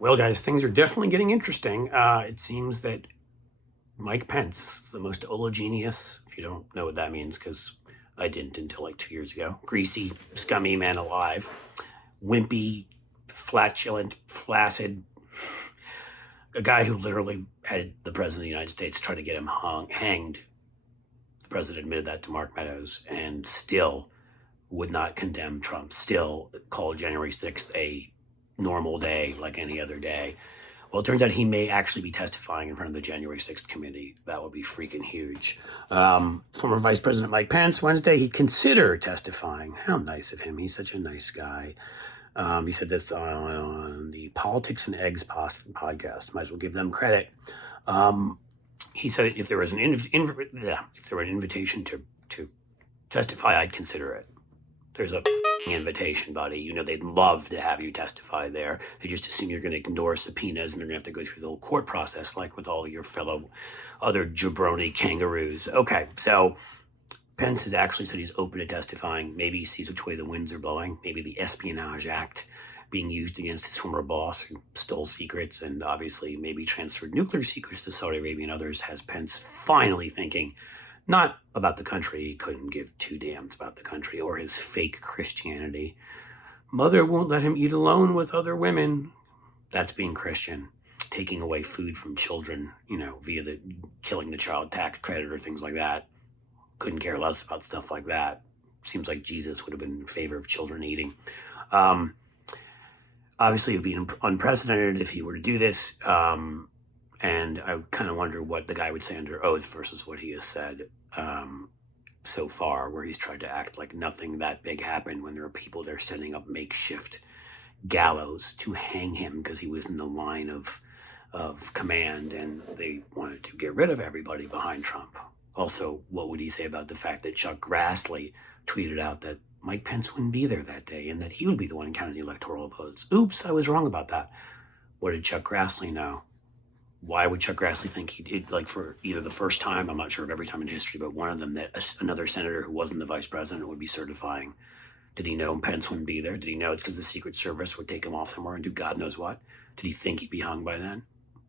Well, guys, things are definitely getting interesting. It seems that Mike Pence, the most oleaginous, if you don't know what that means, because I didn't until like 2 years ago, greasy, scummy man alive, wimpy, flatulent, flaccid, a guy who literally had the president of the United States try to get him hanged. The president admitted that to Mark Meadows and still would not condemn Trump, still called January 6th a normal day like any other day. Well, it turns out he may actually be testifying in front of the January 6th committee. That would be freaking huge. Former Vice President Mike Pence, Wednesday, he'd consider testifying. How nice of him. He's such a nice guy. He said this on the Politics and Eggs podcast. Might as well give them credit. He said if there was an invitation to testify, I'd consider it. There's a invitation, buddy. You know they'd love to have you testify there. They just assume you're going to ignore subpoenas and they're going to have to go through the whole court process like with all your fellow other jabroni kangaroos. Okay, so Pence has actually said he's open to testifying. Maybe he sees which way the winds are blowing. Maybe the Espionage Act being used against his former boss who stole secrets and obviously maybe transferred nuclear secrets to Saudi Arabia and others has Pence finally thinking not about the country. He couldn't give two damns about the country or his fake Christianity. Mother won't let him eat alone with other women. That's being Christian. Taking away food from children, via the killing the child tax credit or things like that. Couldn't care less about stuff like that. Seems like Jesus would have been in favor of children eating. Obviously, it would be unprecedented if he were to do this. And I kind of wonder what the guy would say under oath versus what he has said so far, where he's tried to act like nothing that big happened when there are people there setting up makeshift gallows to hang him because he was in the line of command and they wanted to get rid of everybody behind Trump. Also, what would he say about the fact that Chuck Grassley tweeted out that Mike Pence wouldn't be there that day and that he would be the one counting the electoral votes? Oops, I was wrong about that. What did Chuck Grassley know? Why would Chuck Grassley think he did, like for either the first time, I'm not sure of every time in history, but one of them that another senator who wasn't the vice president would be certifying? Did he know Pence wouldn't be there? Did he know it's because the Secret Service would take him off somewhere and do God knows what? Did he think he'd be hung by then?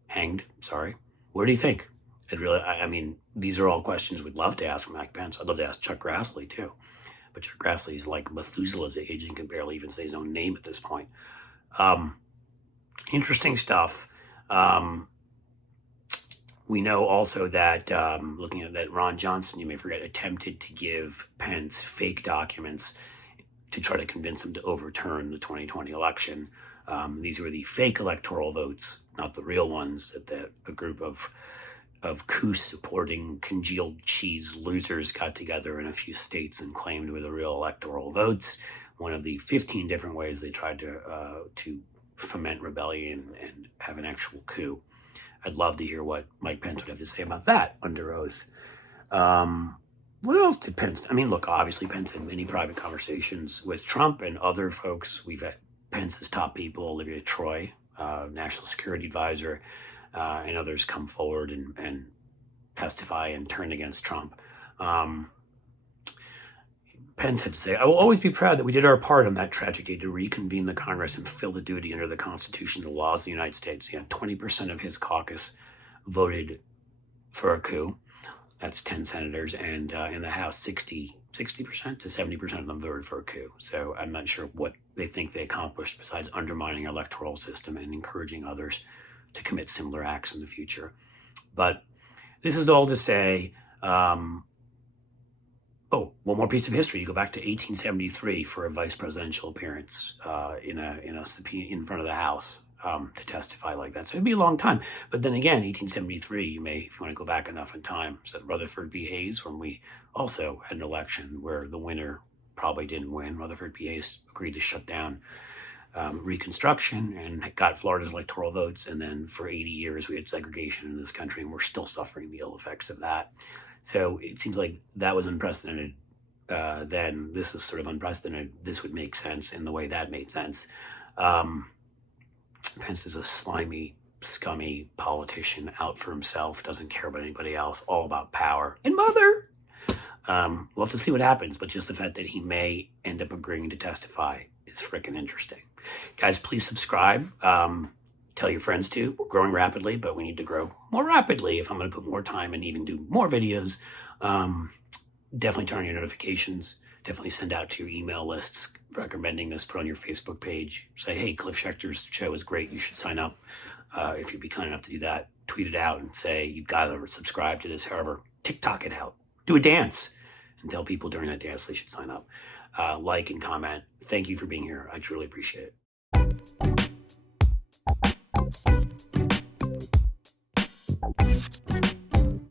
Hanged, sorry. What did he think? I mean, these are all questions we'd love to ask Mike Pence. I'd love to ask Chuck Grassley too. But Chuck Grassley's like Methuselah's age and can barely even say his own name at this point. Interesting stuff. We know also that, looking at that, Ron Johnson, you may forget, attempted to give Pence fake documents to try to convince him to overturn the 2020 election. These were the fake electoral votes, not the real ones, that a group of coup supporting congealed cheese losers got together in a few states and claimed were the real electoral votes. One of the 15 different ways they tried to foment rebellion and have an actual coup. I'd love to hear what Mike Pence would have to say about that under oath. What else did Pence? I mean, look, obviously Pence had many private conversations with Trump and other folks. We've had Pence's top people, Olivia Troy, national security advisor, and others come forward and testify and turn against Trump. Pence had to say, I will always be proud that we did our part on that tragic day to reconvene the Congress and fulfill the duty under the Constitution and the laws of the United States. He had 20% of his caucus voted for a coup. That's 10 senators. And in the House, 60% to 70% of them voted for a coup. So I'm not sure what they think they accomplished besides undermining our electoral system and encouraging others to commit similar acts in the future. But this is all to say, one more piece of history. You go back to 1873 for a vice presidential appearance in front of the House to testify like that. So it'd be a long time. But then again, 1873, you may, if you want to go back enough in time, so Rutherford B. Hayes, when we also had an election where the winner probably didn't win. Rutherford B. Hayes agreed to shut down Reconstruction and got Florida's electoral votes. And then for 80 years, we had segregation in this country, and we're still suffering the ill effects of that. So it seems like that was unprecedented. Then this is sort of unprecedented. This would make sense in the way that made sense. Pence is a slimy, scummy politician out for himself, doesn't care about anybody else, all about power and mother. We'll have to see what happens, but just the fact that he may end up agreeing to testify is freaking interesting. Guys, please subscribe. Tell your friends too. We're growing rapidly, but we need to grow more rapidly if I'm going to put more time and even do more videos. Definitely turn on your notifications. Definitely send out to your email lists recommending this. Put on your Facebook page. Say, hey, Cliff Schecter's show is great. You should sign up. If you'd be kind enough to do that, tweet it out and say you've got to subscribe to this. However, TikTok it out. Do a dance and tell people during that dance they should sign up. Like and comment. Thank you for being here. I truly appreciate it.